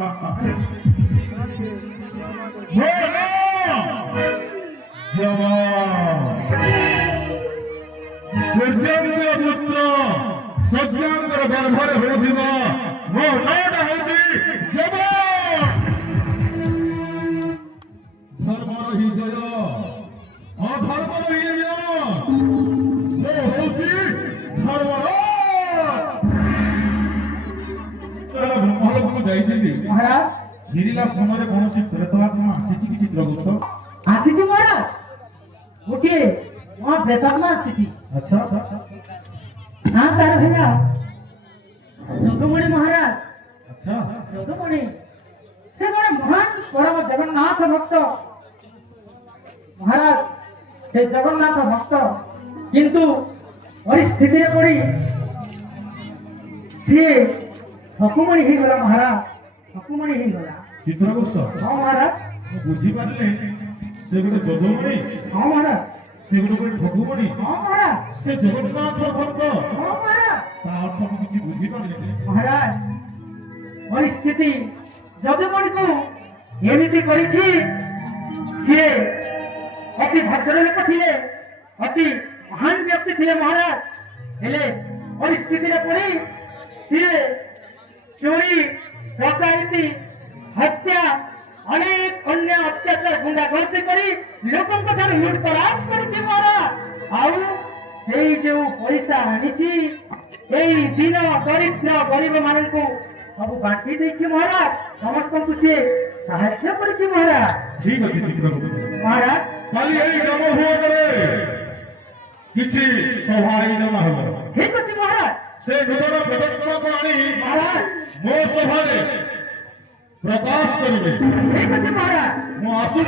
ସୂର୍ଯ୍ୟଙ୍କର ପୁତ୍ର ସୂର୍ଯ୍ୟଙ୍କର ଗର୍ଭରେ ହେଉଥିବା ମୋ ନାଁଟା ହେଉଛି ଯବାନ। ଧର୍ମର ହିଁ ଜୟ, ଅଧର୍ମର ହିଁ ଜୟ। ମୁଁ ହେଉଛି ଧର୍ମର। ବ୍ରହ୍ମଲୋକକୁ ଯାଇଥିଲି ମହାରାଜ ଫେରିଲା ସମୟରେ କୌଣସି ପ୍ରେତ ଆତ୍ମା ଆସିଛି କି ଚିତ୍ରଗୁପ୍ତ? ଆସିଛି ମହାରାଜ, ଗୋଟିଏ ମୋ ପ୍ରେତାତ୍ମା ଆସିଛି। ଆଚ୍ଛା ନା ତାର ହେଲା ଯଦୁମଣି ମହାରାଜ। ଆଚ୍ଛା ଯଦୁମଣି ସେ ଜଣେ ମହାନ ପରମ ଜଗନ୍ନାଥ ଭକ୍ତ ମହାରାଜ। ସେ ଜଗନ୍ନାଥ ଭକ୍ତ କିନ୍ତୁ ପରିସ୍ଥିତିରେ ପଡି ସିଏ ଠକୁମଣି ହେଇଗଲା ମହାରାଜ, ଠକୁମଣି ହେଇଗଲା। ଚିତ୍ରଗୁପ୍ତ ହଁ ମହାରାଜ, ମୁଁ ବୁଝିପାରିଲେ ସେ ଗୋଟେ ଯଦୁମଣି, ହଁ ମହାରାଜ, ସେ ଗୋଟେ ଠକୁମଣି, ହଁ ମହାରାଜ, ସେ ଜଗନ୍ନାଥ ଭକ୍ତ। ହଁ ମହାରାଜ। ତା ଅର୍ଥ ମୁଁ କିଛି ବୁଝିପାରିଲି। ମହାରାଜ ପରିସ୍ଥିତି ଯଦୁମଣିକୁ ଏମିତି କରିଛି, ସିଏ ଅତି ଭଦ୍ର ଲୋକ ଥିଲେ, ଅତି ମହାନ ବ୍ୟକ୍ତି ଥିଲେ ମହାରାଜ। ହେଲେ ପରିସ୍ଥିତିରେ ପଡି ସିଏ ଚୋରି, ଡକାୟତି, ହତ୍ୟା, ଅନେକ ଅନ୍ୟ ଅତ୍ୟାଚାର ଗୁଣ୍ଡାଗର୍ଦ୍ଦି କରି ଲୋକଙ୍କ ଠାରୁ ଲୁଟତରାଜ କରିଛି ମହାରାଜ। ଆଉ ସେଇ ଯୋଉ ପଇସା ଆଣିଛି ଏଇ ଦିନ ଦରିଦ୍ର ଗରିବ ମାନଙ୍କୁ ସବୁ ବାଣ୍ଟି ଦେଇଛି ମହାରାଜ। ସମସ୍ତଙ୍କୁ ସିଏ ସାହାଯ୍ୟ କରିଛି ମହାରାଜ। ଠିକ ଅଛି ଚିତ୍ରଗୁପ୍ତ, ମହାରାଜ କାଲି ଏଇ ଗ୍ରାମ ଭୁବନରେ କିଛି ସଭା ଆୟୋଜନ ହେବ। ଠିକ ଅଛି ମହାରାଜ। ସେ ନୂତନ ପଦକ୍ଷେପକୁ ଆଣି ମହାରାଜ ମୋ ସଭାରେ ପ୍ରକାଶ କରିବେ। ଠିକ ଅଛି ମହାରାଜ। ମୁଁ ଆସୁ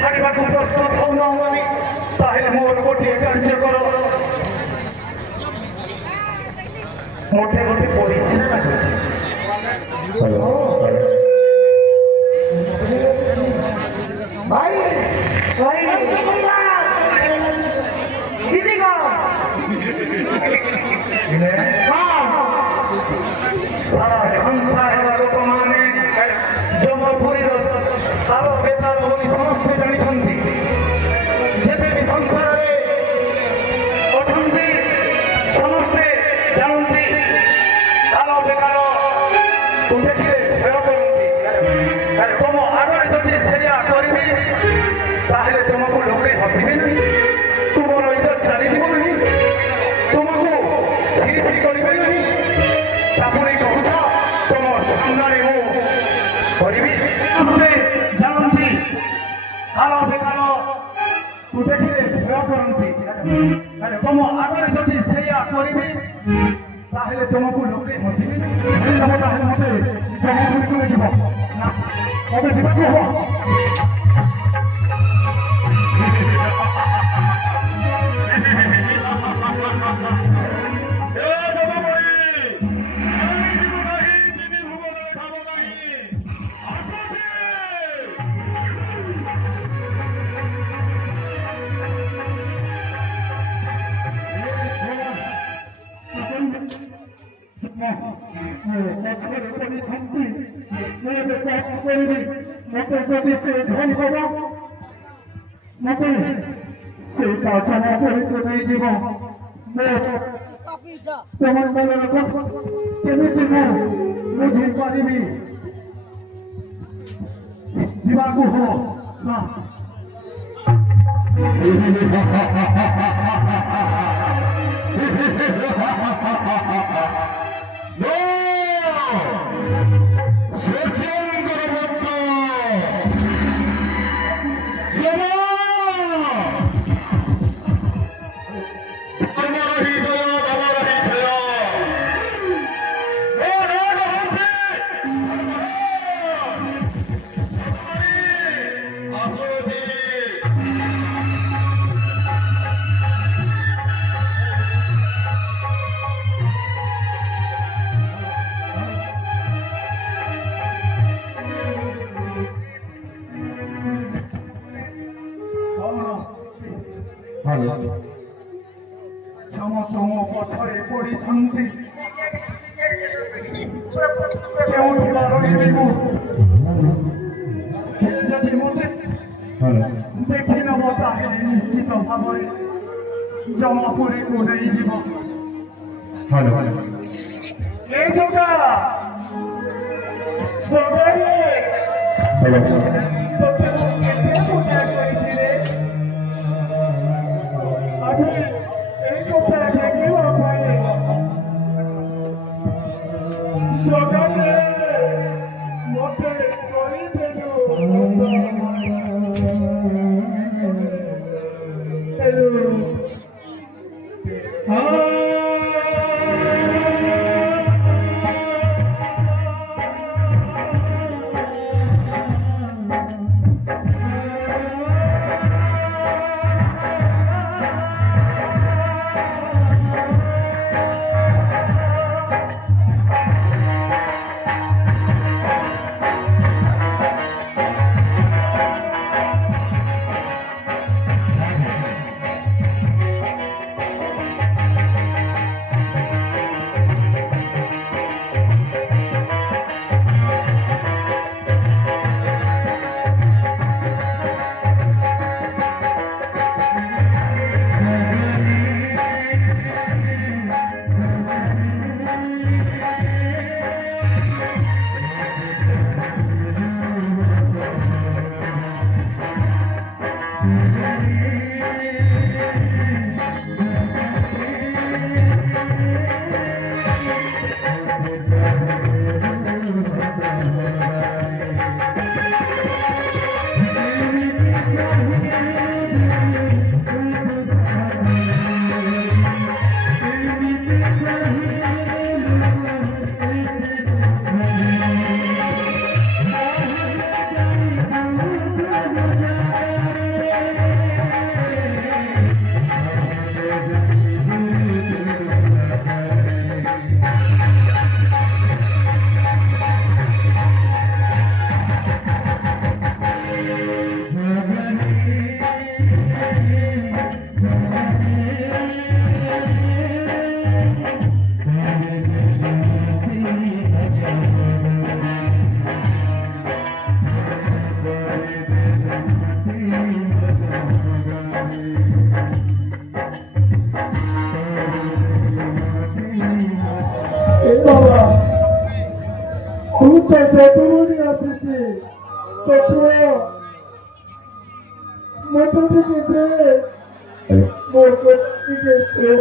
ଛାଡ଼ିବାକୁ ପ୍ରସ୍ତୁତ ହଉନ ତାହେଲେ ମୋର ଗୋଟିଏ କାର୍ଯ୍ୟ କର। ମୋଟେ ଗୋଟେ ପରିସ୍ଥିତି ଲାଗୁଛି। ଭାଇ ଭାଇ ଦିଦି ସାରା ସଂସାରର ଲୋକମାନେ ଜମପୁରୀର ତାର ବେତାଳ ବୋଲି ସମସ୍ତେ ଜାଣିଛନ୍ତି। ଯେତେ ବି ସଂସାରରେ ଅଛନ୍ତି ସମସ୍ତେ ଜାଣନ୍ତି ତାର ବେକାର ତୁମେଟିରେ ଭୟ କରନ୍ତି। ତମ ଆଗରେ ଯଦି ସେଇଆ କରିବି ତାହେଲେ ତୁମକୁ ଲୋକେ ହସିବେ ନାହିଁ, ତୁମର ଇଜ୍ଜତ ଚାଲିଯିବ ନାହିଁ, ତୁମକୁ ଛିରି ଛିରି କରିବେ ନାହିଁ। ତାପରେ କହୁଛ ତମ ସାମ୍ନାରେ ମୁଁ କରିବି। ସମସ୍ତେ ଜାଣନ୍ତି କାଳ ବେକାର ତୁଟେଟିରେ ଭୟ କରନ୍ତି। ତମ ଆଗରେ ଯଦି ସେଇଆ କରିବି ତାହେଲେ ତୁମକୁ ଲୋକେ ହସିବେ ନାହିଁ। ତାହେଲେ ମତେ ଜମପୁରୀକୁ ଯିବ ନା ତମେ ଯିବାକୁ ହବ। ସେଇଟା ଜମା କରିକି ନେଇଯିବ। ତମ ମନର କଥା କେମିତି ମୁଁ ବୁଝିପାରିବି? ଯିବାକୁ ହବ ନା ସମତମ ପଛରେ ପଡ଼ିଛନ୍ତି କେଉଁଠି ବା ରହିବି ମୁଁ ଯଦି ମୋତେ ଦେଖି ନେବ ତାହେଲେ ନିଶ୍ଚିତ ଭାବରେ ଜମାପୁରୀକୁ ନେଇଯିବ ଏ ଯୋଗା ଯୋଗାରେ ତୋତେ ମୁଁ କେତେ ପୂଜା କରିଥିଲେ ଆଜି এই কথা ଦେଖିବା ପାଇଁ ଯୋଗାରେ ମୋତେ କରିଦେଲୁ खूप चतुरून असते चतुर मोठे तिथे मोठे तिथे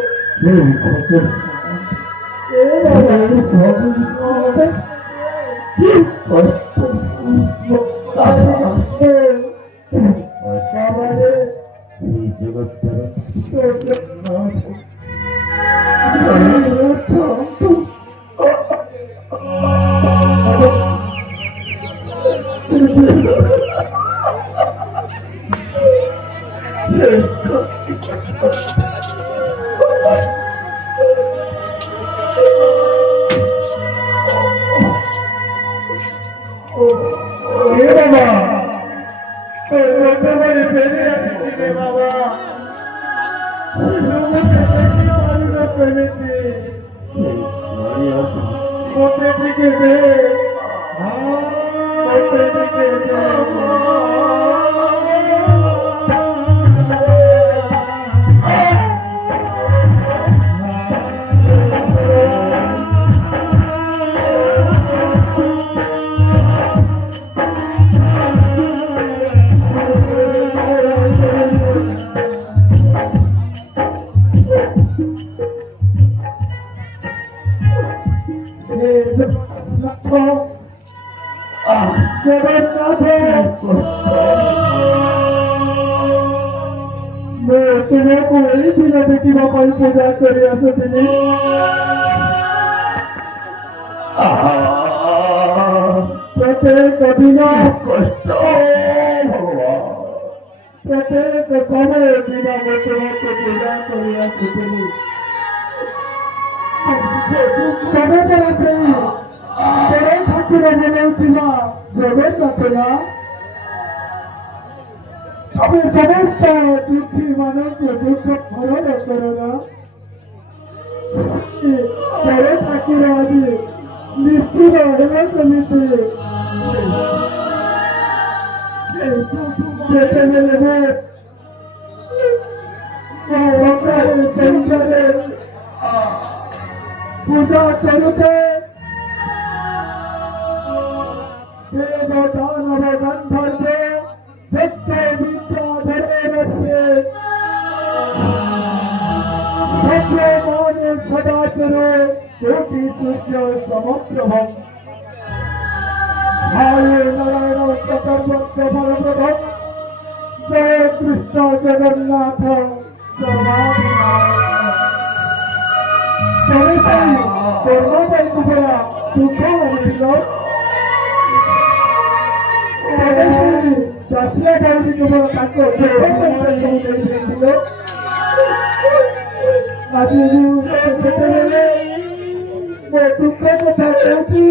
पूजा करी असते प्रत्येक दिन प्रत्येक समय दिन पूजा करी असते ठाकुर बनौला जगत नसला আমি সমস্ত দুঃখী মানুষকে দুঃখ ভরণ করোনা আজ নিশ্চিত হয়ে চলিতে যেতে গেলে পূজা চলতে দেবদানব গন্ধর্ব সত্য বিদ্যা ধরে রক্ষে সত্যমানে সদাচরে কোটি সূর্য সমপ্রভম হায় নারায়ণ চতুর্ভক্ষ ফলপ্রদম জয় কৃষ্ণ জগন্নাথ করোনাটাই কুপরা সুখ অনুষ্ঠিত যাত্রা কারণে কুপরা তাকে ছিল আজ যেতে গেলে দুঃখ কথা কৌছি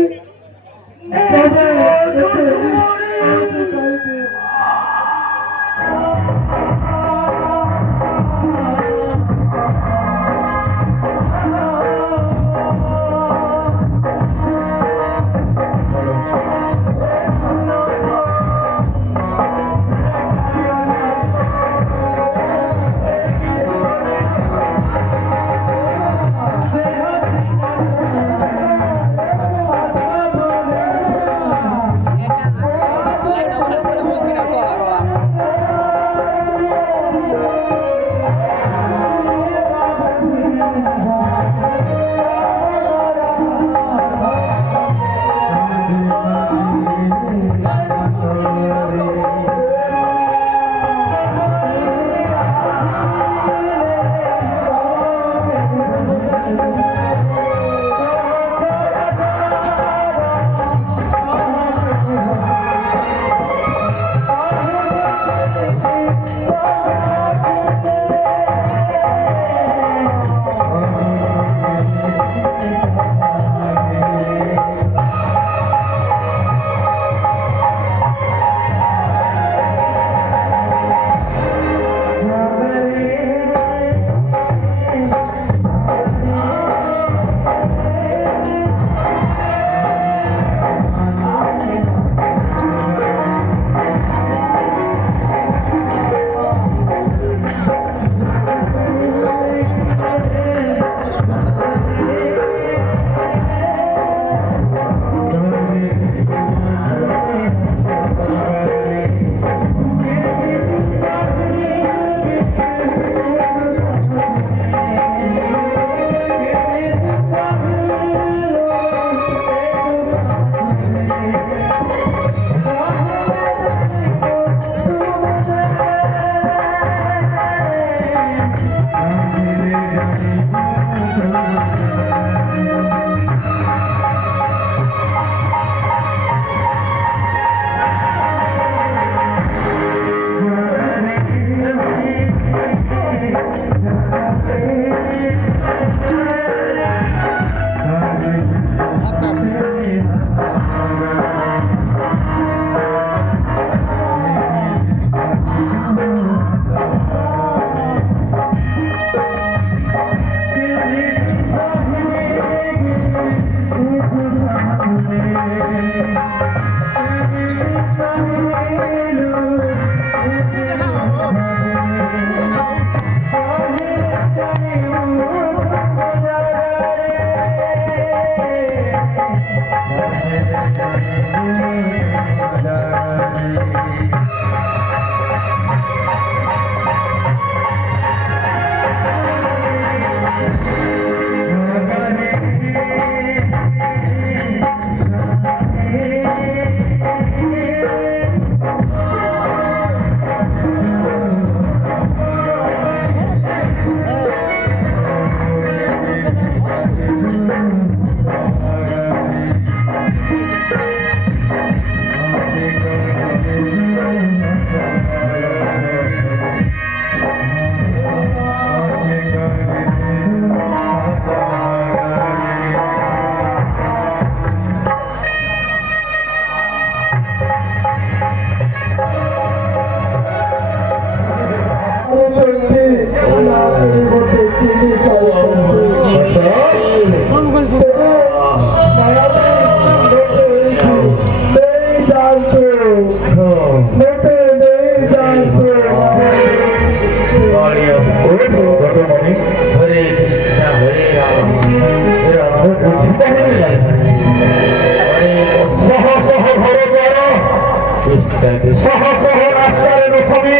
সহ সহ রাস্তার সবই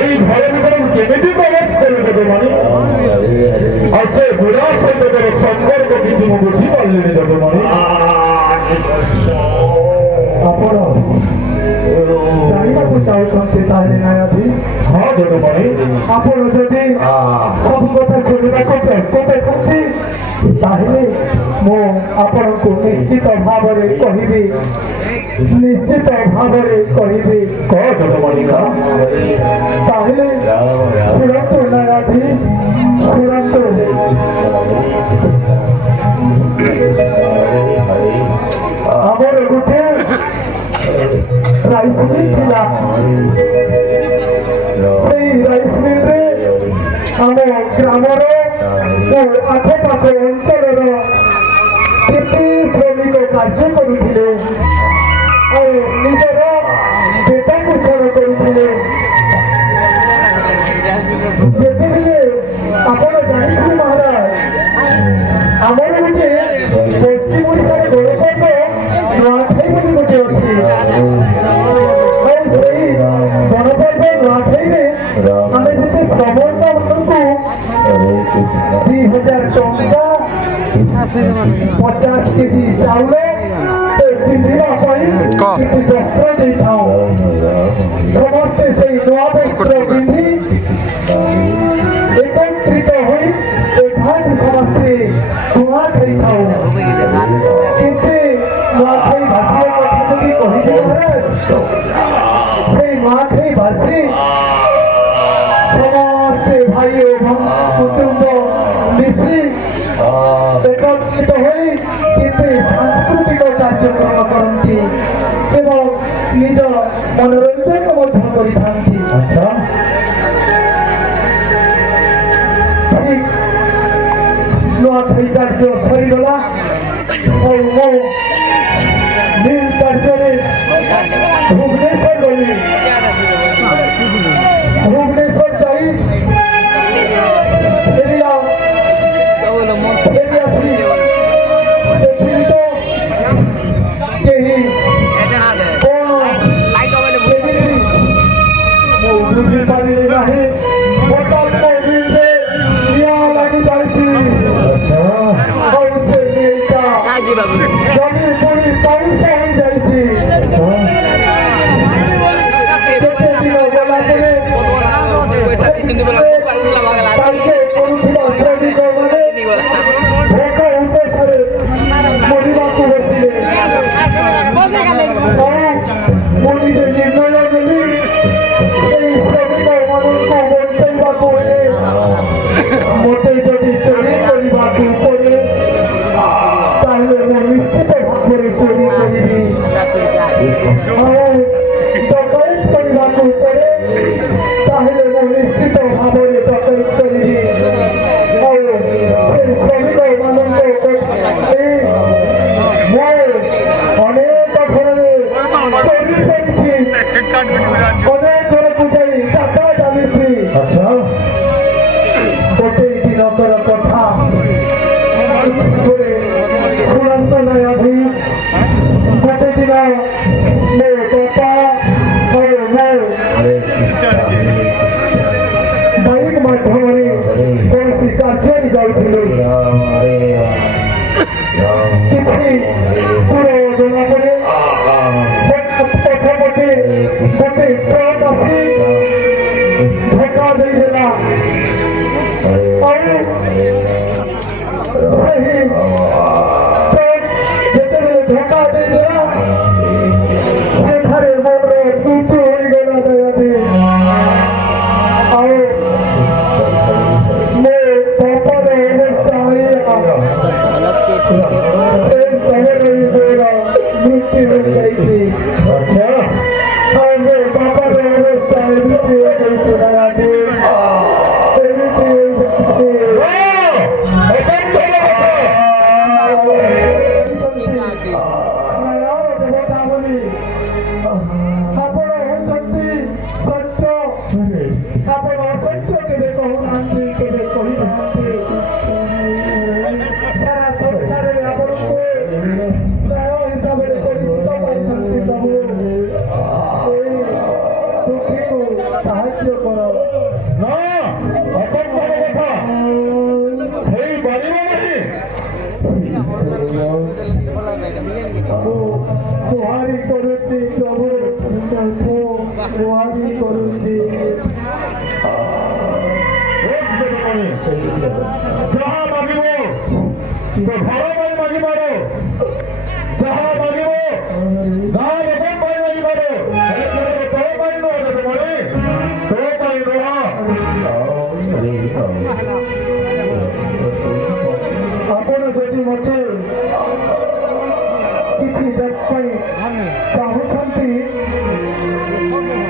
এই ঘরের ভিতরে কেমিটি প্রবেশ করে দেবে মানে আর সে বুড়া সহিত তোর সম্পর্ক কিছু ମୁଁ ବୁଝିପାରିଲିନି ଦେବେ ମାନେ ଆପଣ ଜାଣିବାକୁ ଚାହୁଁଛନ୍ତି ତାହେଲେ ନ୍ୟାୟାଧୀଶ ହଁ ଦେବେ ମାନେ ଆପଣ ଯଦି ସବୁ କଥା ଶୁଣିବାକୁ ଚାହୁଁଛନ୍ତି ତାହେଲେ ମୁଁ ଆପଣଙ୍କୁ ନିଶ୍ଚିତ ଭାବରେ କହିବି ନିଶ୍ଚିତ ଭାବରେ କହିବି କହ ଦେବେ ମାଲିକା ତାହେଲେ ଶୁଣନ୍ତୁ ନ୍ୟାୟାଧୀଶ ଶୁଣନ୍ତୁ ଆମର ଗୋଟେ ରାଇସ୍ ମିଲ୍ ଥିଲା ସେଇ ରାଇସ୍ ମିଲ୍ରେ ଆମ ଗ୍ରାମର ଓ ଆଖପାଖ ଅଞ୍ଚଳର କେତେ ଶ୍ରମିକ କାର୍ଯ୍ୟ କରୁଥିଲେ ଆଉ ନିଜର ପେଟ ପୋଷଣ କରୁଥିଲେ ଯେତେବେଳେ ଆପଣ ଜାଣିଥିଲେ ମହାରାଜ ଆମର ଗୋଟେ ପଶ୍ଚିମ ଓଡ଼ିଶାର ଗଣପର୍ବ ନୂଆଖାଇ ବୋଲି ଗୋଟେ ଅଛି ଆଉ ସେଇ ଗଣପର୍ବ ନୂଆଖାଇରେ ଆମେ ଯେତେ ସମସ୍ତମାନଙ୍କୁ 2000 ଟଙ୍କା 50 କେଜି ଚାଉଳ ପିନ୍ଧିବା ପାଇଁ କିଛି ବସ୍ତ୍ର ଦେଇଥାଉ ସମସ୍ତେ ସେଇ ନୂଆ ବସ୍ତ୍ର ପିନ୍ଧି एकत्रित होई एकाठी समस्ते धुआं खाइଥାଉ କେତେ ନୂଆଖାଇ ଭାଷିର କଥା ଯଦି କହିବି ମହାରାଜ ସେଇ ନୂଆଖାଇ ଭାଷି ସମସ୍ତେ ଭାଇ ଓ କୁଟୁମ୍ବ ମିଶି एकत्रित ହୋଇ କେତେ ସାଂସ୍କୃତିକ କାର୍ଯ୍ୟକ୍ରମ କରନ୍ତି ଏବଂ ନିଜ ମନୋରଞ୍ଜନ ମଧ୍ୟ କରିଥାନ୍ତି ଆଚ୍ଛା ନୂଆଖାଇ କାର୍ଯ୍ୟ ସରିଗଲା ଆଉ ମୁଁ ମିଲ୍ କାର୍ଯ୍ୟରେ ଭୁବନେଶ୍ୱର ଗଲି ଭୁବନେଶ୍ୱର ଯାଇ ଫେରି ଆସିଲି ଦେଖିଲି ତ କେହି କ'ଣ କେମିତି ମୁଁ ବୁଝିପାରିଲି ନାହିଁ ହଠାତ୍ ମୋ ମିଲ୍ରେ ନିଆଁ ଲାଗି ଯାଇଛି ଆଉ ସେ ମିଲ୍ଟା ଜମି ପୋଡ଼ି ପାଉଁଶ ହୋଇଯାଇଛି କେତେ ଦିନ ଗଲା ପରେ କାର୍ଯ୍ୟ କରୁଥିବା ଶ୍ରମିକମାନେ ଭୋକ ଉପାସରେ ମରିବାକୁ ବସିଲେ ମୁଁ ନିଜେ ନିର୍ଣ୍ଣୟ ନେଲି ଏହି ଶ୍ରମିକମାନଙ୍କୁ ବଞ୍ଚାଇବାକୁ ହେଲେ ମୋତେ ଯଦି ଚୋରି କରିବାକୁ ପଡ଼େ ତାହେଲେ ମୁଁ ନିଶ୍ଚିତ ଭାବରେ ଚୋରି କରିବି ଆଉ ଡକାୟତ କରିବାକୁ ପଡ଼େ ତାହେଲେ ମୁଁ ନିଶ୍ଚିତ ଭାବରେ ଡକାୟତ କରିବି ଆଉ ସେ ଶ୍ରମିକମାନଙ୍କ ମୁଁ ଅନେକ ଘରରେ ଚୋରି କରିଛି ଅନେକ ଘରକୁ ଯାଇ ଚାକା ଚାଲିଛି ଆଚ୍ଛା ଗୋଟେ ଦିନକର କଥା ଶୁଣନ୍ତ ନ୍ୟାୟାଧୀଶ ଗୋଟେ ଦିନ ମୋ ବାପା ଆଉ ମୁଁ ବାଇକ୍ ମାଧ୍ୟମରେ କୌଣସି କାର୍ଯ୍ୟରେ ଯାଉଥିଲୁ କିଛି ଦୂର ଜଣାପଡ଼େ ପଛପଟେ ଗୋଟେ ଟ୍ରକ୍ ଆସି ଧକ୍କା ଦେଇଦେଲା ଆଉ ସେହି ଟ୍ରକ୍ ଯେତେବେଳେ ଧକ୍କା ଦେଇଦେଲା ସେଠାରେ ମୋର ମୃତ୍ୟୁ ହୋଇଗଲା ଦୟାଦେଇ ଆଉ ମୋ ବାପାର ଅବସ୍ଥା ওয়ারি করুন যে যাহা মাগিব তো ঘর পাই মাগিবারো যাহা মাগিব না রকম পাই মাগিবারো তো পাই নয় তোমারে তো পাই নয় ଆପଣ ଯଦି ମୋତେ କିଛି ଦେବା ପାଇଁ ଚାହୁଁଛନ୍ତି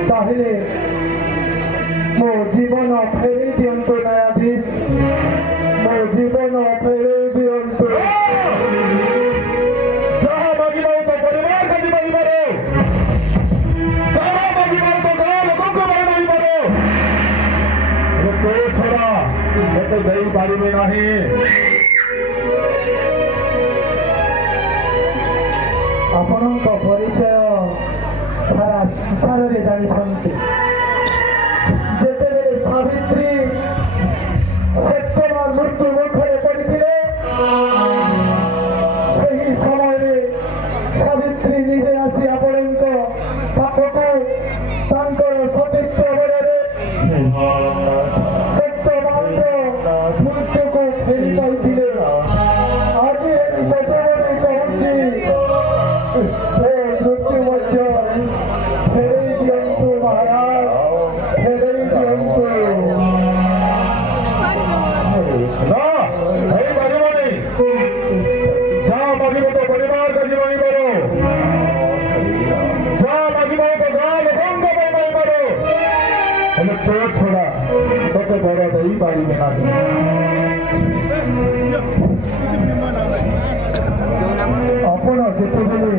ତାହେଲେ ମୋ ଜୀବନ ଫେରେଇ ଦିଅନ୍ତୁ ନ୍ୟାୟାଧୀଶ ମୋ ଜୀବନ ଫେରେଇ ଦିଅନ୍ତୁ ଯାହା ମାଗିବ ତ ପରିବାର କାଜି ମାଗିବାରେ ଯାହା ମାଗିବ ତ ଗାଁ ଲୋକଙ୍କ ପାଇଁ ମାଗିବାରେ ତୋ ଛଡ଼ା ମୋତେ ଦେଇପାରିବେ ନାହିଁ ଆପଣଙ୍କ ପରିଚୟ ସାରା ସଂସାରରେ ଜାଣିଛନ୍ତି ଯେତେବେଳେ ସାବିତ୍ରୀ ସତ୍ୟବାନ ମୃତ୍ୟୁ ମୁଖରେ ପଡ଼ିଥିଲେ ସେହି ସମୟରେ ସାବିତ୍ରୀ ନିଜେ ଆସି ଆପଣଙ୍କ ପାଖକୁ ତାଙ୍କର ସତୀତ୍ୱ ବଳରେ ସତ୍ୟବାନର ମୃତ୍ୟୁକୁ ଫେରି ପାଇଥିଲେ ଆଜି ସତ୍ୟବାନ କହୁଛି ସେ ମୃତ୍ୟୁ ମଧ୍ୟ ଫେରେଇ ଦିଅନ୍ତୁ ମହାରାଜ ଫେରେଇ ଦିଅନ୍ତୁ ନା ହେଇପାରିବନି ଯାହା ମାଗିବ ତ ପରିବାର କାଜି ମାଗିବାର ଯାହା ମାଗିବ ତ ଗାଁ ଲୋକଙ୍କ ପାଇଁ ମାଗିବାର ହେଲେ ତୋ ଛଡ଼ା ତୋତେ ବଡ଼ ଦେଇପାରିବେ ନାହିଁ ଆପଣ ଯେତେବେଳେ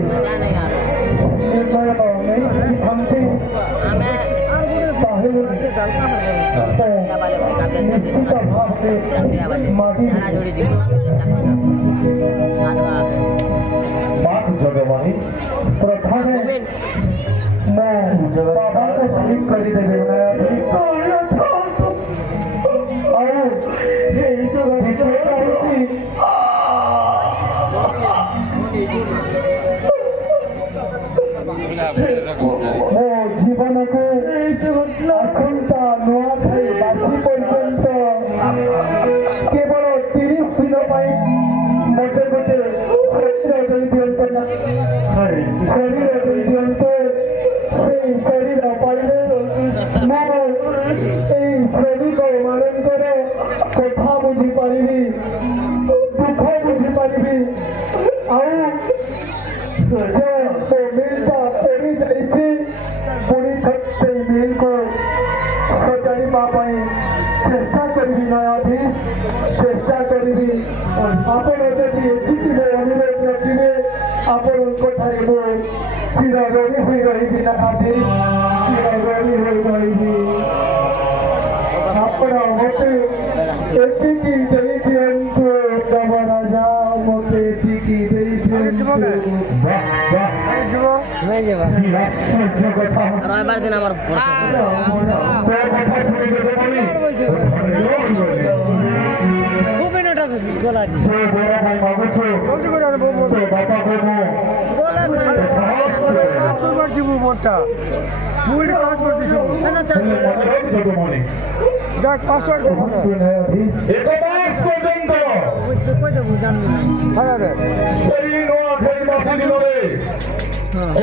ନିର୍ଣ୍ଣୟ ନେଇଥାନ୍ତି ତାହେଲେ ନିଶ୍ଚିତ ଭାବରେ ମାଗିବେ ବାଟ ଜଗବାଣୀ ପ୍ରଥମେ ମୋ ବାବାଙ୍କୁ ଠିକ୍ କରିଦେବେ ଆଉ ଦ୍ୱିତୀୟ ହେଉଛି ମୋ ଜୀବନକୁ ଆସନ୍ତା ନୂଆଖାଇ ବାସି ପର୍ଯ୍ୟନ୍ତ କେବଳ 30 ଦିନ ପାଇଁ ମୋତେ ଗୋଟେ ଶରୀର ଦେଇଦିଅନ୍ତୁ ନା ଶରୀର ଦେଇଦିଅନ୍ତୁ ସେଇ ଶରୀର ପାଇଲେ ମୁଁ ଏଇ ଶ୍ରମିକ ମାନଙ୍କର କଥା ବୁଝିପାରିବି ଦୁଃଖ ବୁଝିପାରିବି ଆଉ जो मिलता पड़ी जाइए पूरी से मिल को सजाइबा चेष्टा करी न्यायाधीश चेष्टा करी आपण जदि एतिकी अनुरोध रखिए आपण चिरगरी हुई रही न्यायाधीश चिरगरी हुई रही आपण मते एतिकी देई दियंतु राजा मते एतिकी देई दियंतु রবিবার দিন আমার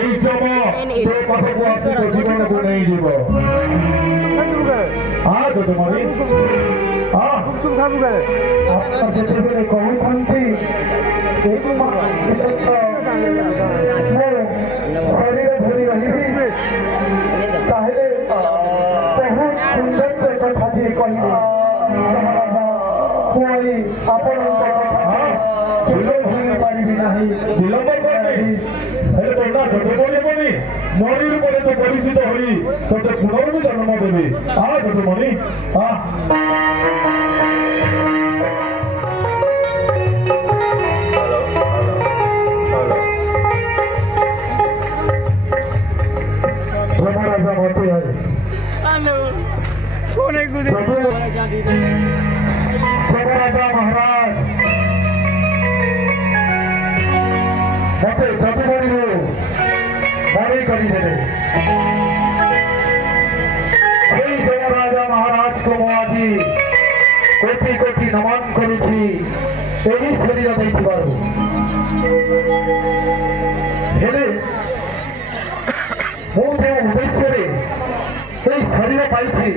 এই জমা তোর পাখକୁ ଆସିବ ଜୀବନକୁ ନେଇଯିବ ଯଦୁମଣି ଆପଣ ଯେତେବେଳେ କହୁଛନ୍ତି ମୁଁ ଶରୀର ଧରି ରହିବି ତାହେଲେ ବହୁତ ସୁନ୍ଦର କଥାଟିଏ କହିଲେ ପୁଣି ଆପଣଙ୍କ କଥା ଭୁଲି ପାରିବି ନାହିଁ ବିଳମ୍ବ କରନି ହେଲେ তোমরা যদুমণি বনি মণির পরে তো পরিচিত হই তোতে পুনর্বি জন্ম দেবে যদুমণি যমরাজা মতে হয় যমরাজা মহারাজ মতে যদুমণি মনে করিদেবে যমরাজা মহারাজকে ମୁଁ ଆଜି କୋଟି କୋଟି ନମନ କରୁଛି ଏହି ଶରୀର ଦେଇଥିବାରୁ। ହେଲେ ମୁଁ ଯେଉଁ ଉଦ୍ଦେଶ୍ୟରେ ଏହି ଶରୀର ପାଇଛି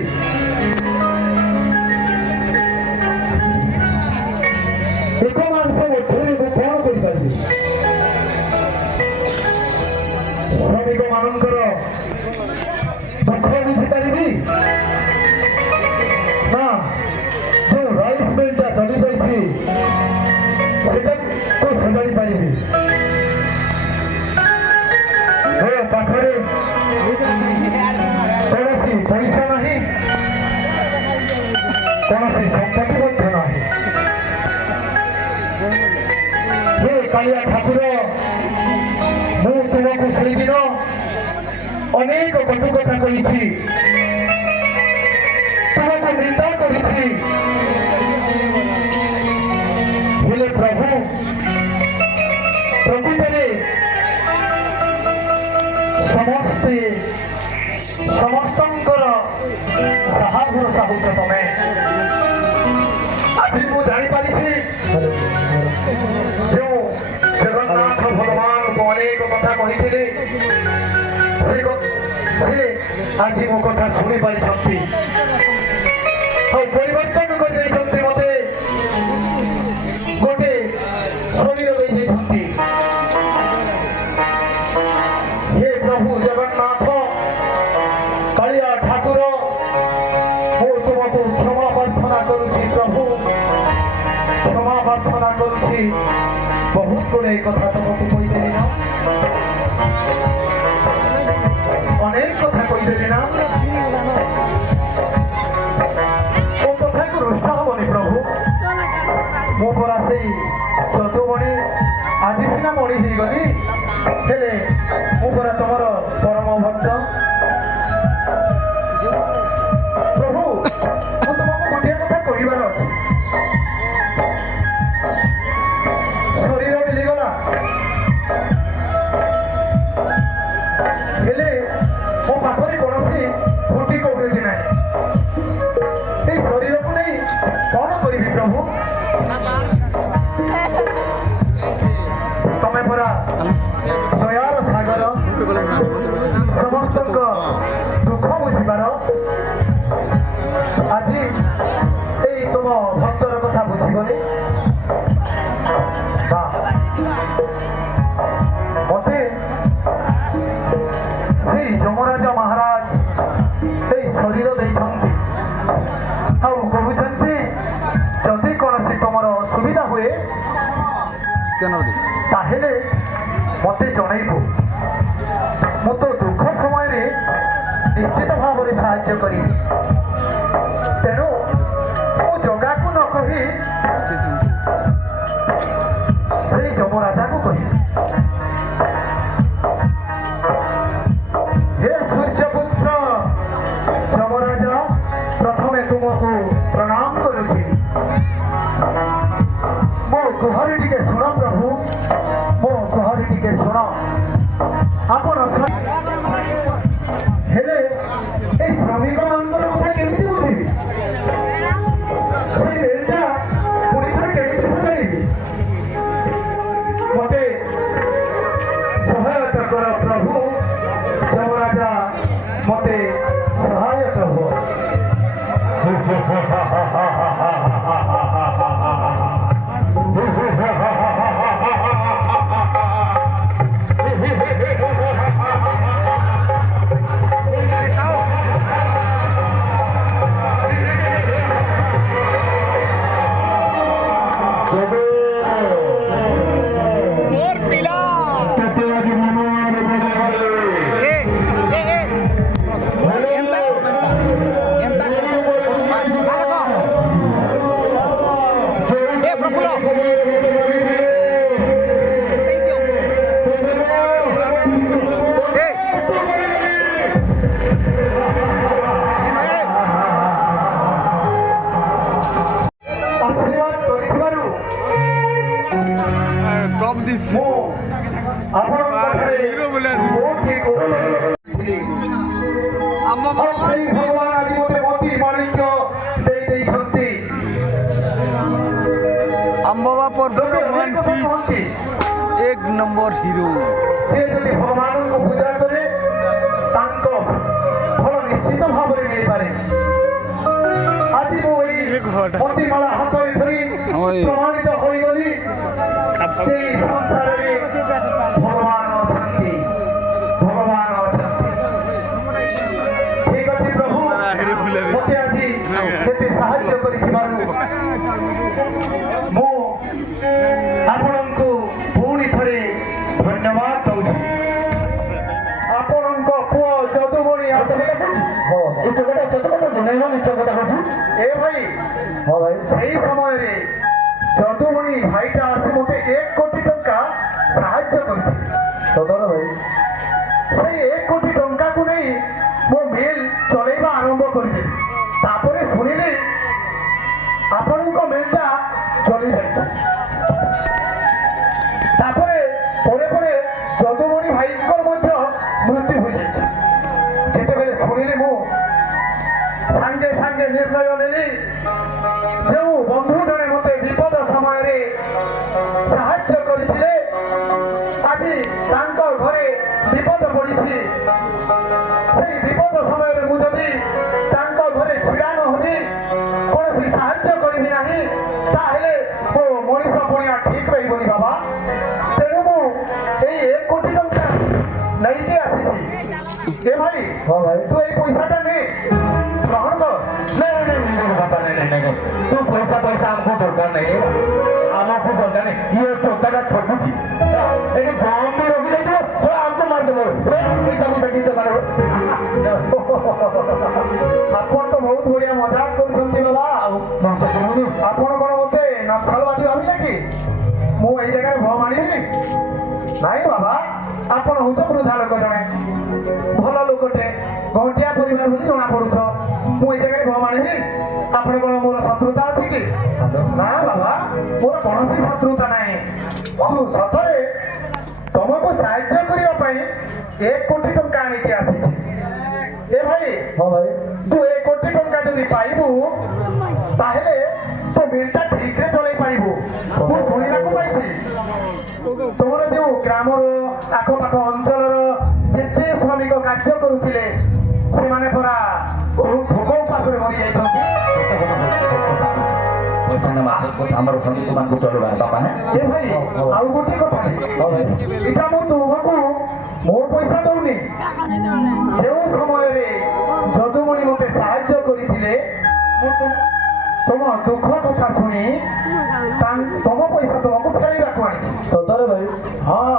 ଏକ ମାଂସ ମଧ୍ୟରେ ମୁଁ କଣ କରିପାରିବି? ଶ୍ରମିକ ମାନଙ୍କର ଦୁଃଖ ବୁଝିପାରିବି ନା ଯେଉଁ ରାଇସ୍ ମିଲଟା ଚଳିଯାଇଛି ସେଟାକୁ ସଜାଡ଼ି ପାରିବି? ମୋ ପାଖରେ କୌଣସି ପଇସା ନାହିଁ, କୌଣସି ସମ୍ପତ୍ତି ମଧ୍ୟ ନାହିଁ। ହେ କାଳିଆ ଠାକୁର, ମୁଁ ତୁମକୁ ସେଇଦିନ ଅନେକ କଟୁ କଥା କହିଛି, ତୁମକୁ ନିନ୍ଦା କରିଛି। ହେଲେ ପ୍ରଭୁ, ପ୍ରକୃତରେ ସମସ୍ତଙ୍କର ସାହା ଭରସା ହଉଛ ତମେ। ଆଜି ମୁଁ ଜାଣିପାରିଛି ଯେଉଁ ଜଗନ୍ନାଥ ଭଗବାନଙ୍କୁ ଅନେକ କଥା କହିଥିଲେ ସେ ଆଜି ମୋ କଥା ଶୁଣି ପାରିଛନ୍ତି ଆଉ ପରିବର୍ତ୍ତନ କରିଦେଇଛନ୍ତି। ମତେ ଗୋଟେ ଶରୀର ଦେଇଦେଇଛନ୍ତି। ହେ ପ୍ରଭୁ ଜଗନ୍ନାଥ, କାଳିଆ ଠାକୁର, ମୁଁ ତୁମକୁ କ୍ଷମା ପ୍ରାର୍ଥନା କରୁଛି। ପ୍ରଭୁ, କ୍ଷମା ପ୍ରାର୍ଥନା କରୁଛି। ବହୁତ ଗୁଡ଼ାଏ କଥା ତୁମକୁ କହିଦେଲି ନା, ଅନେକ କଥା କହିଦେଲି ନା, ମୋ କଥାକୁ ରୁଷ୍ଟ ହବନି ପ୍ରଭୁ। ମୁଁ ପରା ସେଇ ଯଦୁମଣି, ଆଜି ସିନା ମଣି ହେଇଗଲି, ହେଲେ ମୁଁ ପରା ତମର ପରମ ଭକ୍ତ। ପ୍ରଭୁ, ମୁଁ ତୁମକୁ ଗୋଟିଏ କଥା କହିବାର ଅଛି। ଶରୀର ମିଳିଗଲା, ହେଲେ ମୋ ପାଖରେ କୌଣସି ଫୁଟି କୌଣସି ନାହିଁ। এই ଶରୀରକୁ ନେଇ କଣ କରିବି ପ୍ରଭୁ? ତମେ ପରା ଦୟାର ସାଗର, ସମସ୍ତଙ୍କ ଦୁଃଖ ବୁଝିବାର। ଆଜି ଏଇ ତୁମ ଭକ୍ତର କଥା ବୁଝିବନି ନା? ମତେ ସେଇ ଯମରାଜ ମହାରାଜ ସେଇ ଶରୀର ଦେଇଛନ୍ତି ଆଉ କହୁଛନ୍ତି ଯଦି କୌଣସି ତମର ଅସୁବିଧା ହୁଏ ତାହେଲେ ମତେ ଜଣାଇବୁ। ମୁଁ ତ ଦୁଃଖ ସମୟରେ ନିଶ୍ଚିତ ଭାବରେ ସାହାଯ୍ୟ କରିବି। ତେଣୁ ମୁଁ ଜଗାକୁ ନ କହି ସେଇ ଯମରାଜାକୁ କହିବି। हे सूर्यपुत्र ଯମରାଜ, ପ୍ରଥମେ ତୁମକୁ ପ୍ରଣାମ କରୁଛି। ମୋ ଗୁହାରି ଟିକେ ଶୁଣ ପ୍ରଭୁ, ମୋ ଗୁହାରି ଟିକେ ଶୁଣ। ଆପଣ ହେଲେ এই ଶ୍ରମିକ ମାନଙ୍କର କଥା କେମିତି ବୁଝିବି? ସେଇ ରେଲଟା ପୁଣି ଥରେ କେମିତି ସଜାଡ଼ିବି? ମତେ ସହାୟତା କର ପ୍ରଭୁ। ଯମରାଜା, ମତେ ସହାୟତା ହୁଅ। भगवान आज ଆମ୍ବବା ପର୍ବର ୱାନ୍ ପିସ୍ ଏକ ନମ୍ବର ହିରୋ। ସେ ଯଦି ଭଗବାନଙ୍କୁ ପୂଜା କରେ ତାଙ୍କ ଫଳ ନିଶ୍ଚିତ ଭାବରେ ମିଳିପାରେ। ଆଜି ମୁଁ ଏଇ ମୋତିମାଳା ହାତରେ ଧରି ପ୍ରମାଣିତ ହୋଇଗଲି ସେଇ ସଂସାରରେ ଭଗବାନ ଅଛନ୍ତି, ଭଗବାନ ଅଛନ୍ତି। ଠିକ ଅଛି ପ୍ରଭୁ, ମୋତେ ଆଜି ଏତେ ସାହାଯ୍ୟ କରିଥିବାରୁ ମୁଁ ଆପଣଙ୍କୁ ପୁଣି ଥରେ ଧନ୍ୟବାଦ ଦଉଛି। ଆପଣଙ୍କ ପୁଅ ଯଦୁମଣି ଏ ଭାଇ ସେଇ ସମୟରେ ଯଦୁମଣି ଭାଇଟା ଆସି ମୋତେ 1 କୋଟି ଟଙ୍କା ସାହାଯ୍ୟ କରିଥିଲେ। ସେଇ 1 କୋଟି ଟଙ୍କାକୁ ନେଇ ମୋ ମିଲ୍ ଚଲେଇବା ଆରମ୍ଭ କରିଦେଲି। ତାପରେ ଶୁଣିଲି ଆପଣଙ୍କ ମିଲ୍ଟା ଚଲି ଯାଇଛି। ତାପରେ ପରେ ପରେ ଯଦୁମଣି ଭାଇଙ୍କର ମଧ୍ୟ ମୃତ୍ୟୁ ହୋଇଯାଇଛି। ଯେତେବେଳେ ଶୁଣିଲି ମୁଁ ସାଙ୍ଗେ ସାଙ୍ଗେ ନିର୍ଣ୍ଣୟ ନେଲି ଯେଉଁ ବନ୍ଧୁ ଜଣେ ମୋତେ ବିପଦ ସମୟରେ ସାହାଯ୍ୟ କରିଥିଲେ, ଆଜି ତାଙ୍କ ଘରେ ବିପଦ ପଡ଼ିଛି। ସେଇ ବିପଦ ସମୟରେ ମୁଁ ଯଦି ତାଙ୍କ ଘରେ ଛିଡ଼ା ନ ହେବି, କୌଣସି ସାହାଯ୍ୟ କରିବି ନାହିଁ, ତାହେଲେ ମୋ ମଣିଷ ପଣିଆ ଠିକ୍ ରହିବନି ବାବା। ତେଣୁ ମୁଁ ଏଇ 1 କୋଟି ଟଙ୍କା ନେଇକି ଆସିଛି। ଏ ଭାଇ ତୁ ଏଇ ପଇସାଟା ନେ, ଗ୍ରହଣ କର। ତୁ ପଇସା ପଇସା ଆମକୁ ଦରକାର ନାହିଁ, ଆମକୁ ଦରକାର ନାହିଁ। ଇଏ ଚୋଟାଟା ଠକୁଛି, ଏଠି ବମ୍ ବି ରଖିଦେଇଥିବ, ଆମକୁ ମାରିଦେବ। ପଇସା ପଇସା କିଛି ଦରକାର। ଆପଣ ତ ବହୁତ ବଢିଆ ମଜାକ କରୁଛନ୍ତି ବାବା। ଆପଣ କଣ ମତେ ନକ୍ସଲବାଦୀ ଭାବିଲେ କି? ମୁଁ ଏଇ ଜାଗାରେ ଭମ୍ ଆଣିବି ନାଇଁ ବାବା। ଆପଣ ହଉଛ ବୃଦ୍ଧା ଲୋକ, ଜଣେ ଭଲ ଲୋକଟେ, ଗଣ୍ଟିଆ ପରିବାର ବୋଲି ଜଣା ପଡୁଛ। ମୁଁ ଏଇ ଜାଗାରେ ଭମ୍ ଆଣିବି? ଆପଣ କଣ ମୋର ଶତ୍ରୁତା ଅଛି କି? ନା ବାବା, ମୋର କୌଣସି ଶତ୍ରୁତା ନାହିଁ। ତୁ ସତରେ ତମକୁ ସାହାଯ୍ୟ କରିବା ପାଇଁ 1 କୋଟି ଟଙ୍କା ଆଣିକି ଆସିଛି। ଏ ଭାଇ ତୁ 1 କୋଟି ଟଙ୍କା ଯଦି ପାଇବୁ, ତାହେଲେ ତୋ ମିଲ୍ଟା ଠିକରେ ଚଳେଇ ପାରିବୁ। ମୁଁ ଶୁଣିବାକୁ ପାଇଛି ତମର ଯେଉଁ ଗ୍ରାମର ଆଖପାଖ ଅଞ୍ଚଳର ଯେତେ ଶ୍ରମିକ କାର୍ଯ୍ୟ କରୁଥିଲେ, ସେମାନେ ପରା ଭୋକ ଉପାସରେ ମରିଯାଇଛନ୍ତି। ଆମର ଶ୍ରମିକମାନଙ୍କୁ ଚଳୁବା ବାପା। ଏ ଭାଇ ଆଉ ଗୋଟିଏ କଥା, ଏଇଟା ମୁଁ ତୁମକୁ ମୋ ପଇସା ଦଉନି। ଯେଉଁ ସମୟରେ ଯଦୁମଣି ମୋତେ ସାହାଯ୍ୟ କରିଥିଲେ, ମୁଁ ତମ ଦୁଃଖ କଥା ଶୁଣି ତମ ପଇସା ତୁମକୁ ଫେରିବାକୁ ଆଣିଛି। ସତରେ ଭାଇ? ହଁ,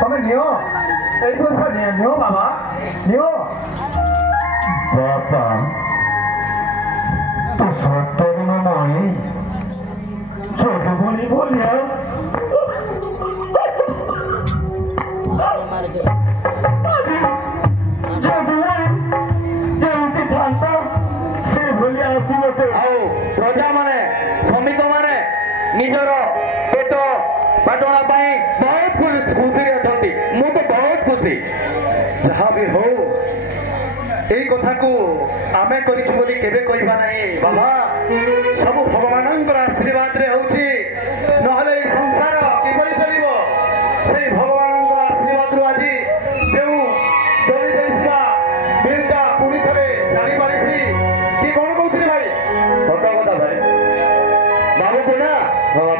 ତମେ ନିଅ, ଏଇ ପଇସା ନିଅ ବାବା, ନିଅ। ବାପା ତୁ ସତରେ ନୁହେଁ, ଯଦୁମଣି ଭଳିଆ ଯେମିତି ଥାନ୍ତା ସେ ଭଳିଆ ଆସିବ। ଆଉ ପ୍ରଜାମାନେ, ଶ୍ରମିକମାନେ ନିଜର ପେଟ ପାଟଣା ପାଇଁ ବହୁତ ଖୁସିରେ ଅଛନ୍ତି। ମୁଁ ତ ବହୁତ ଖୁସି। ଯାହା ବି ହଉ, ଏଇ କଥାକୁ ଆମେ କରିଛୁ ବୋଲି କେବେ କହିବା ନାହିଁ ବାବା। ସବୁ ଭଗବାନଙ୍କର ଆଶୀର୍ବାଦରେ ହଉଛି, ନହେଲେ ଏଇ ସଂସାର କିପରି ଚଳିବ? ସେଇ ଭଗବାନଙ୍କର ଆଶୀର୍ବାଦରୁ ଆଜି ଯେଉଁ ଚଳି ଯାଇଥିବା ବିଲ୍ଟା ପୁଣି ଥରେ ଜାଣିପାରିଛି। କି କଣ କହୁଛି ଭାଇ? ସତ କଥା ଭାଇ। ବାବୁକୁ ନା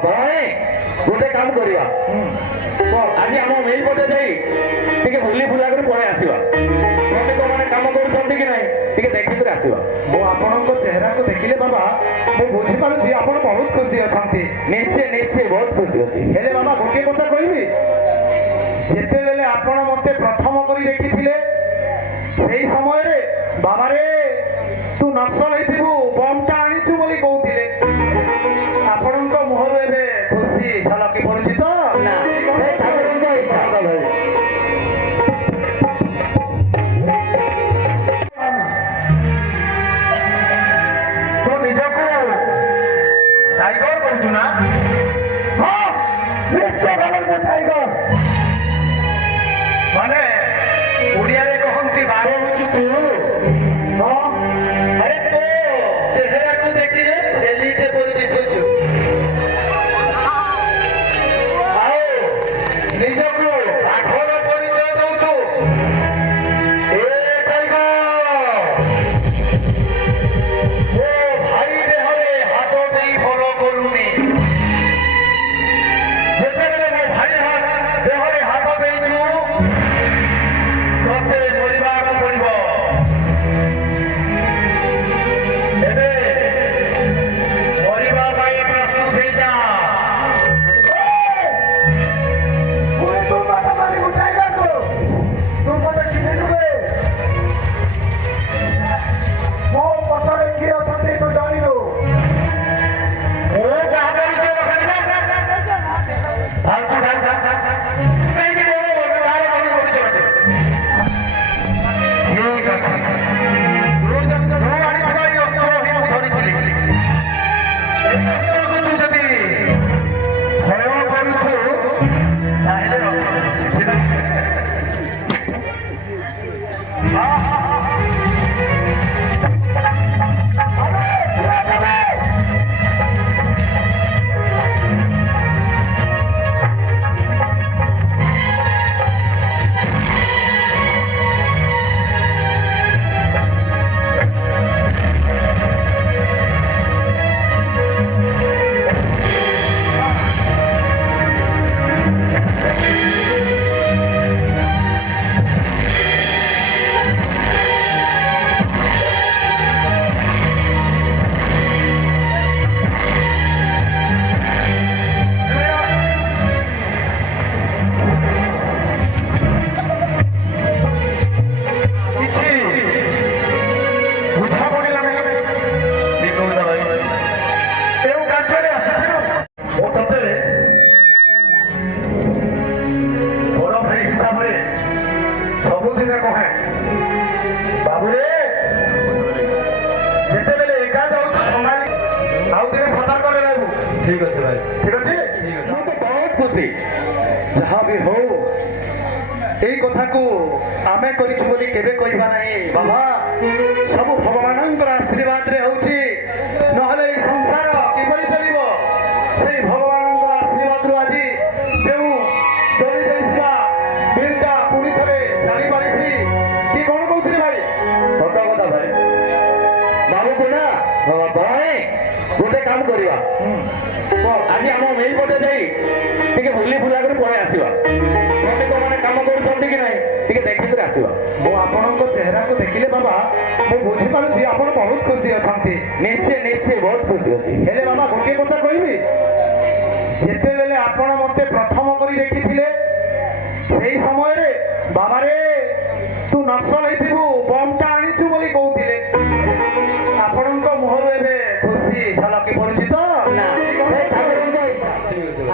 ଭାଇ ଗୋଟେ କାମ କରିବା, ଆଜି ଆମ ମିଲ୍ ପଟେ ଯାଇ ଟିକେ ବୁଲି ବୁଲା କରି ପଳେଇ ଆସିବା। ଶ୍ରମିକମାନେ କାମ କରୁଛନ୍ତି କି ନାହିଁ ଟିକେ ଦେଖିକରି ଆସିବା। ମୁଁ ଆପଣଙ୍କ ଚେହେରାକୁ ଦେଖିଲେ ବାବା, ମୁଁ ବୁଝିପାରୁଛି ଆପଣ ବହୁତ ଖୁସି ଅଛନ୍ତି। ନିଶ୍ଚୟ ନିଶ୍ଚୟ ବହୁତ ଖୁସି ଅଛି। ହେଲେ ବାବା ଗୋଟିଏ କଥା କହିବି, ଯେତେବେଳେ ଆପଣ ମତେ ପ୍ରଥମ କରି ଦେଖିଥିଲେ, ସେଇ ସମୟରେ ବାବାରେ ତୁ ନକ୍ସଲ ହେଇଥିବୁ, ବମ୍ଟା ଆଣିଛୁ ବୋଲି କହୁଥିଲେ। ଆପଣଙ୍କ ମୁହଁରୁ ଏବେ ଖୁସି ଝଲକି ପଡୁଛି ତ? ନା ଠାକୁରଙ୍କ ଇଚ୍ଛା ଭାଇ। ତୁ ନିଜକୁ ଟାଇଗର କହୁଛୁ ନା? ହଁ ନିଶ୍ଚୟ ଭାବରେ ମୁଁ ଟାଇଗର। ମାନେ ଓଡ଼ିଆରେ କହନ୍ତି ବାର ହଉଛୁ ତୁ। ହଁ, ଆରେ ତୋ ଚେହେରାକୁ ଦେଖିଲେ ଛେଲିଟେ ପରି ଦିଶୁଛୁ। କହେ ବାବୁରେ ଯେତେବେଳେ ଏକା ଯାଉଛୁ ସମ୍ଭାଳି ଆଉ ଟିକେ ସତର୍କରେ ରହିବୁ। ଠିକ ଅଛି ଭାଇ। ଠିକ ଅଛି? ମୁଁ ତ ବହୁତ ଖୁସି। ଯାହା ବି ହଉ ଏଇ କଥାକୁ ଆମେ କରିଛୁ ବୋଲି କେବେ କହିବା ନାହିଁ ବାବା। ସବୁ ଭଗବାନଙ୍କର ଆଶୀର୍ବାଦରେ ହଉଛି, ନହେଲେ ଏଇ ସଂସାର କିପରି ଚଳିବ? ସେଇ ଭଗବାନଙ୍କର ଆଶୀର୍ବାଦରୁ ଆଜି ଯେଉଁ ଡରି ଯାଇଥିବା ବିଲଟା ପୁଣି ଥରେ ଜାଣିପାରିଛି। କି କଣ କହୁଛି ଭାଇ? ସତ କଥା ଭାଇ। ବାବୁକୁ ନା ଭାଇ ଗୋଟେ କାମ କରିବା, ଆଜି ଆମ ମେଇ ପଟେ ଯାଇ ଟିକେ ବୁଲି ବୁଲା କରି ପଳେଇ ଆସିବା। ଶ୍ରମିକମାନେ କାମ କରୁଛନ୍ତି କି ନାହିଁ ଟିକେ ଦେଖିକିରି ଆସିବା। ମୁଁ ଆପଣଙ୍କ ଚେହେରାକୁ ଦେଖିଲେ ବାବା ମୁଁ ବୁଝିପାରୁଛି ଆପଣ ବହୁତ ଖୁସି ଅଛନ୍ତି। ନିଶ୍ଚୟ ନିଶ୍ଚୟ ବହୁତ ଖୁସି ଅଛି। ହେଲେ ବାବା ଗୋଟିଏ କଥା କହିବି, ଯେତେବେଳେ ଆପଣ ମତେ ପ୍ରଥମ କରି ଦେଖିଥିଲେ ସେଇ ସମୟରେ ବାବାରେ ତୁ ନକ୍ସଲ ହେଇଥିବୁ, ବମ୍ଟା ଆଣିଛୁ ବୋଲି କହୁଥିଲେ। ଆପଣଙ୍କ ମୁହଁରୁ ଏବେ ଖୁସି ଝଲକି ପଡୁଛି ତ?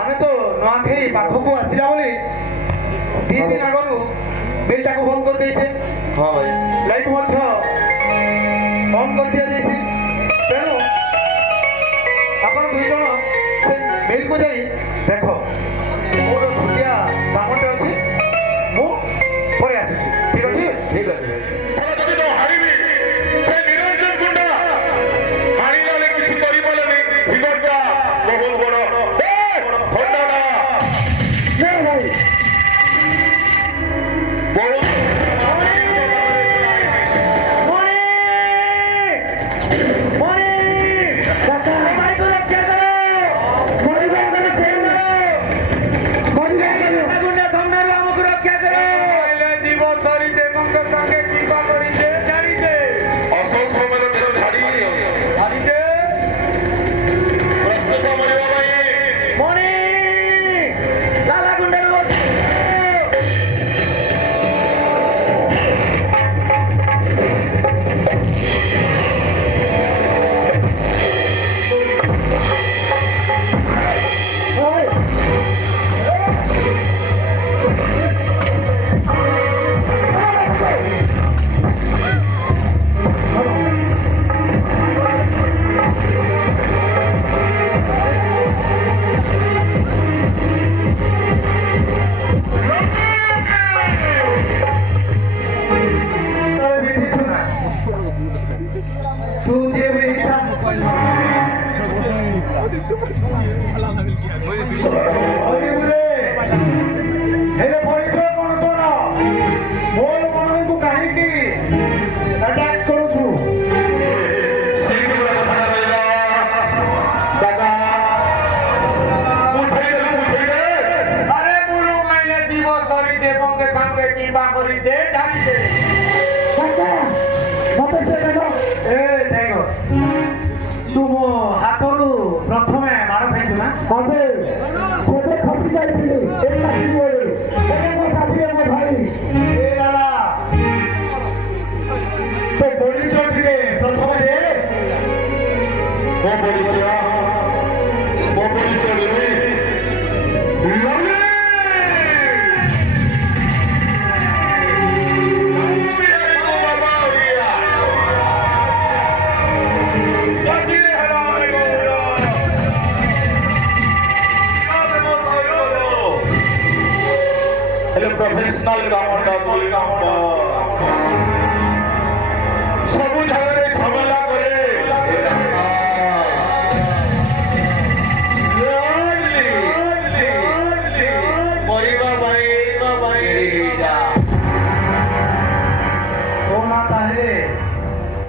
ଆମେ ତ ନୂଆଖାଇ ପାଖକୁ ଆସିଲା ବୋଲି 2 ଦିନ ଆଗରୁ ବିଲଟାକୁ ବନ୍ଦ କରିଦେଇଛେ। ହଁ ଭାଇ। ଲାଇଟ୍ ମଧ୍ୟ ବନ୍ଦ କରିଦିଆଯାଇଛି। ତେଣୁ ଆପଣ 2 ଜଣ ସେ ମିଲ୍କୁ ଯାଇ ଦେଖ, ମୋର ଛୋଟିଆ କାମଟେ ଅଛି, ମୁଁ ପଳେଇ ଆସୁଛି। ଠିକ ଅଛି? ଠିକ ଅଛି ଭାଇ। ଯଦି ତ ହାରିବି ସେ ନିରଞ୍ଜନ ଗୁଣ୍ଡା ହାରିଗଲେ କିଛି କରିପାରିଲେନି। ବିଗତଟା ବହୁତ ବଡ ଖଣ୍ଡାଟା ଭାଇ ବହୁତ ହେଲେ ପରିଚୟ କଣ ତୋର? ମୋର ମାନଙ୍କୁ କାହିଁକି ଆଟାକ୍ କରୁଛୁ? अरे मुलुक मैले दिवस गरी देवंगे सांगे कृपा करी दे जानी दे ଏ ଦେଖ, ତୁ ମୋ ହାତରୁ ପ୍ରଥମେ ମାଡ଼ ଖାଇଛୁ ନା? ଖସି ଯାଇଥିଲି ଏ ମୋ ସାଥିରେ ମୋ ଭାଇ ଏ ଦାଦା ତୋ ପରିଚୟ ଟିକେ ପ୍ରଥମେ ଦେ। ମୋ ପରିଚୟ ଦେବି। प्रोफेशनल कामटा कोई कामटा सबु जगह झमेला करे मरिबा भाई जा ତୋ ନାଁ ତାହେଲେ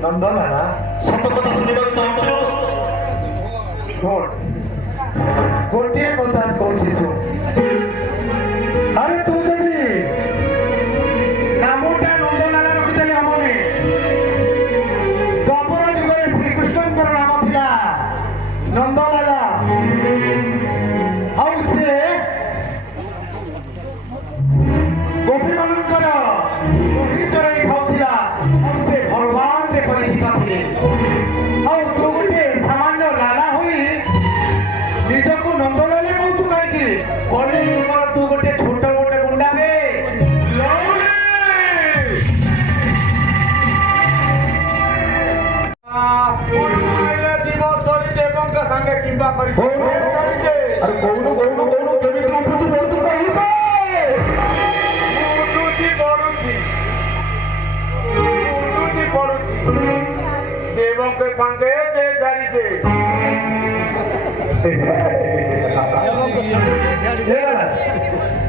ନନ୍ଦଲାଲା? ସତ କଥା ଶୁଣିବାକୁ ଚାହୁଁଛୁ? ଶୁଣ, ଗୋଟିଏ କଥା କହୁଛି ଶୁଣ। ଆରେ ତୁ ଯଦି ନାମଟା ନନ୍ଦଲାଲା ରଖିଦେଲେ ହବନି। ଦ୍ୱାପର ଯୁଗରେ ଶ୍ରୀକୃଷ୍ଣଙ୍କର ନାମ ଥିଲା ନନ୍ଦଲାଲା। ଆଉ ସେ ଗୋପୀମାନଙ୍କର ଦହି ଚରାଇ ଖାଉଥିଲା। ଆଉ ସେ ଭଗବାନରେ ପରିଚିତ ଥିଲେ। ଆଉ ତୁ ଗୋଟେ ସାମାନ୍ୟ ଲାଲା ହୋଇ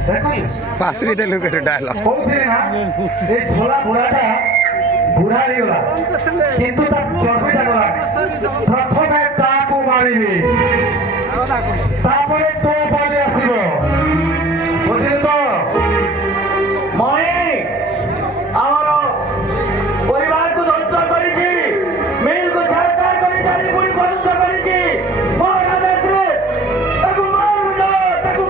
ଦେଖୁଛୁ ପାଶରି ଦେଲୁ କେତେ ଡାଲ କହୁଥିଲି ନା ଏ ଛୋଲା ବୁଢାଟା ବୁଢା ହେଇଗଲା କିନ୍ତୁ ତା ଚର୍ବିଟା ଗଲାନି ପ୍ରଥମେ ତାକୁ ମାରିବି ତାପରେ ତୋ ପାଳି ଆସିବ ବୁଝିଲୁ ତ ମଣି ଆମର ପରିବାରକୁ ଧ୍ୱଂସ କରିଛି ମିଲକୁ ଛାରଖାର କରି ଚାରି ପୁଣି ଧ୍ୱଂସ କରିଛି ମୋର ଆଦେଶରେ ତାକୁ ମାର ତାକୁ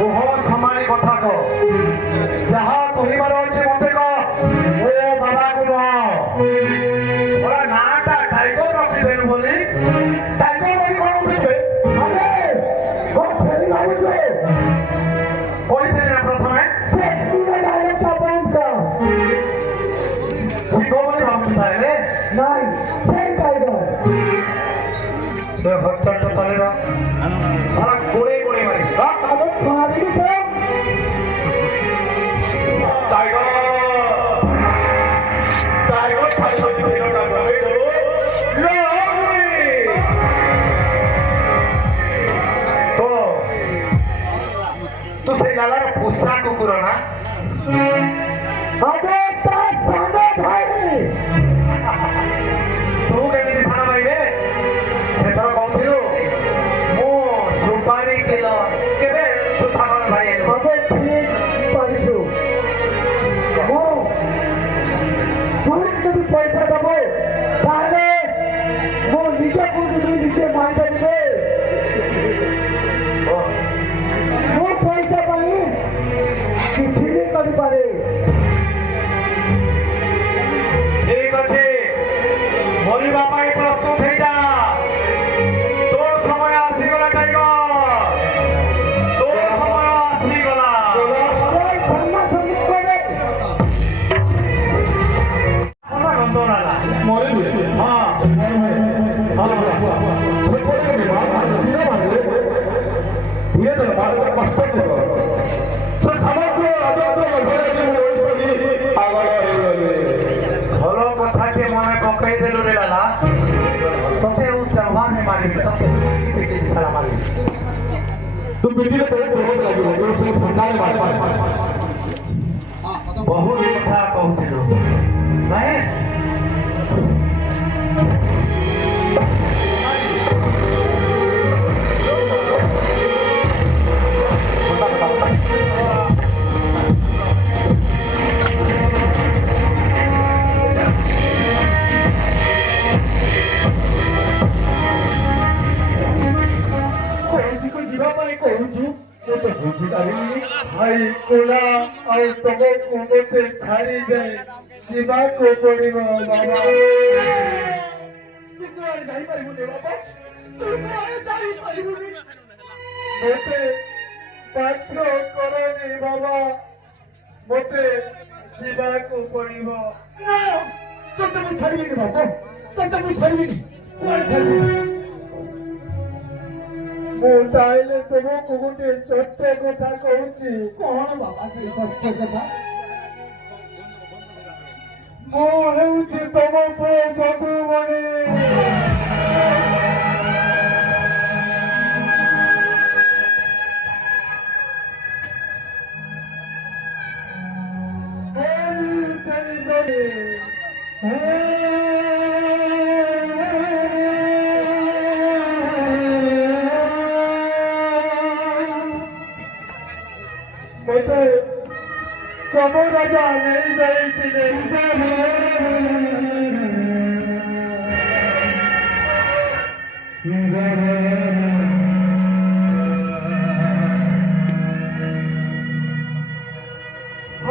ମୋହ ସମାଳି କଥା କହ ଯାହା କହିବାର ଅଛି ମତେ କହ ମୋ ବାବାକୁ ନୁହଁ ନାଁଟା ଟାଇଗର ରଖିଦେଲୁ ବୋଲି ଟାଇଗର ବୋଲି କଣ ଉଠିବେ କହିଥିଲି ନା ପ୍ରଥମେ ଶିଖ ବୋଲି ଭାବୁଛୁ ତାହେଲେ ସେ ହତ୍ୟାଟ ତଲେର କୋଡେ କୋଡେ ମାରି টাইগার টাইগার ফাইসলি ভিডিওটা করে দেবো তো তো সেই লালার পোষা কুকুর না ତୁ କେମିତି ସାନ ଭାଇବେ ସେଥର କହୁଥିଲୁ ମୁଁ ସୁପାରି କିଲୋ କେବେ ତୁ ସାନ ଭାଇ ପଇସା ଦବ ତାହେଲେ ମୋ ନିଜକୁ ନିଜେ ମାରିପାରିବେ ମୋ ପଇସା ପାଇଁ କିଛି ବି କରିପାରେ ঠিক আছে মরিবা পাই প্রস্তুত হয়ে যা তোর সময় আসিগলা টাইগর তোর সময় আসিগলা সামনাসামনি করে গন্ধনালা হ্যাঁ ଭଲ କଥାଟେ ମନେ ପକେଇ ଦେଲୁ ରେ ଲାଲା ତତେ ଉତ୍ତରମାନେ ମାରିବି ତତେ ପିଟି ସାରା ମାରିବି ତୁ ପିଟିରେ ବହୁତ ଲାଗିବ ସେ ଥଣ୍ଡାରେ ମାରି ବହୁତ କଥା କହୁଥିଲୁ ନାଇଁ ଭାଇ କୋଲା ଆଉ ତମକୁ ମୋତେ ଛାଡ଼ି ଯାଇ ଯିବାକୁ ପଡ଼ିବ ବାବା ଯାଇପାରିବୁନି ବାବା ମୋତେ ପାତ୍ର କରନି ବାବା ମୋତେ ଯିବାକୁ ପଡ଼ିବ ତତେ ମୁଁ ଛାଡ଼ିବିନି ବାବା ତତେ ମୁଁ ଛାଡ଼ିବିନି କୁଆଡ଼େ ଛାଡ଼ିବିନି ମୁଁ ତାହେଲେ ତୁମକୁ ଗୋଟିଏ ସତ୍ୟ କଥା କହୁଛି କଣ ବାବା ସେ ସତ୍ୟ କଥା ମୁଁ ହେଉଛି ତମ ପୁଅ ଯଦୁମଣି ମୋତେ ସବୁ ରାଜା ନେଇ ଯାଇଥିଲେ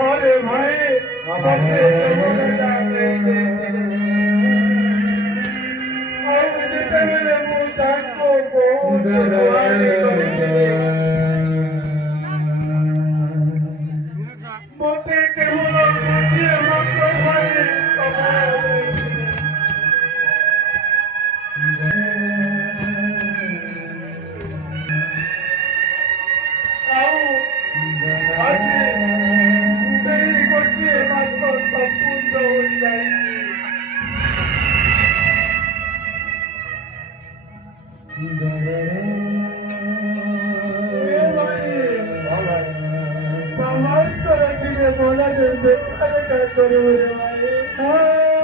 अरे भाई ମୋତେ ସବୁ ରାଜା ନେଇ ଯାଇଥିଲେ ଆଉ ଯେତେବେଳେ ମୁଁ ତାଙ୍କୁ ବହୁତ ଗୁହାରି କରିଥିଲି ମୋତେ କେବଳ ଗୋଟିଏ ମାସ ପାଇଁ ସମୟ ଦେଇଥିଲେ ଆଉ ଆଜି ସେଇ ଗୋଟିଏ ମନା କେମିତି ଆମେ କାହା କରିବୁ ରେ ଭାଇ